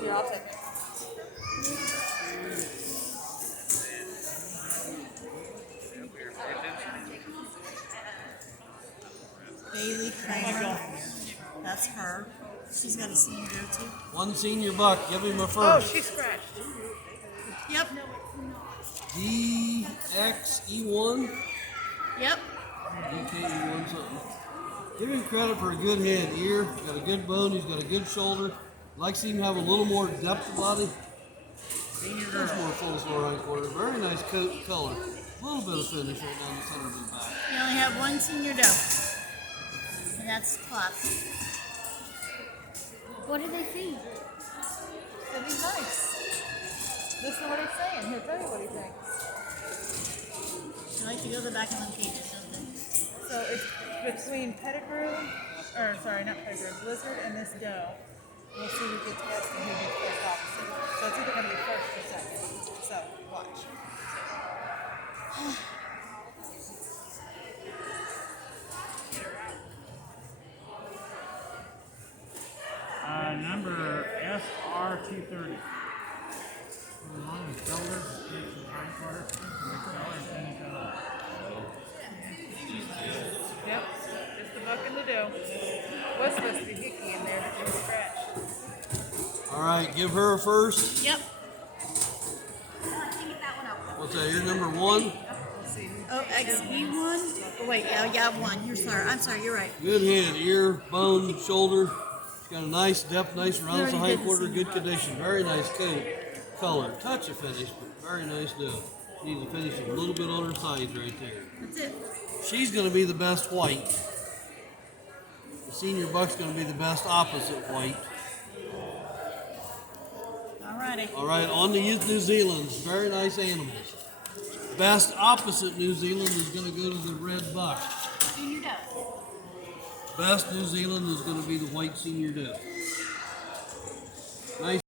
Here, I'll take it. Bailey Kramer. That's her. She's got a senior doe too. One senior buck. Give him a Oh, first. she scratched. Yep. DXE1. Yep. DKE1 something. Give him credit for a good head, ear. He's got a good bone. He's got a good shoulder. Likes him to have a little more depth of body. Much more full sore hind quarter. Very nice coat color. A little bit of finish right down the center of his back. We only have one senior doe. And that's Klotz. What did they think? Said he's nice. Listen to what he's saying. He'll tell you what he thinks. They like to go to the back of them cages, don't they? So it's between Pettigrew, or sorry, not Pettigrew, Blizzard and this doe. We'll see who gets best and who gets best opposite. So it's either going to be first or second. So watch. Number SR230. Long shoulder, makes the hind quarter, makes color and finish color. Yep, just the buck and the doe. Was supposed to be hickey in there, but just scratch. All right, give her a first. Yep. What's that? You're number one. Let's see. Oh, XE1? Oh, wait, yeah, one. You're sorry. I'm sorry, you're right. Good head, ear, bone, shoulder. She's got a nice depth, nice rounds of hind quarter, good condition. Very nice coat, color. Touch of finish, but very nice doe. Needs to finish a little bit on her sides right there. That's it. She's going to be the best white. The senior buck's going to be the best opposite white. Alrighty. All right, on to New Zealand's. Very nice animals. Best opposite New Zealand is going to go to the red buck. Senior doe. Best New Zealand is going to be the white senior doe. Nice.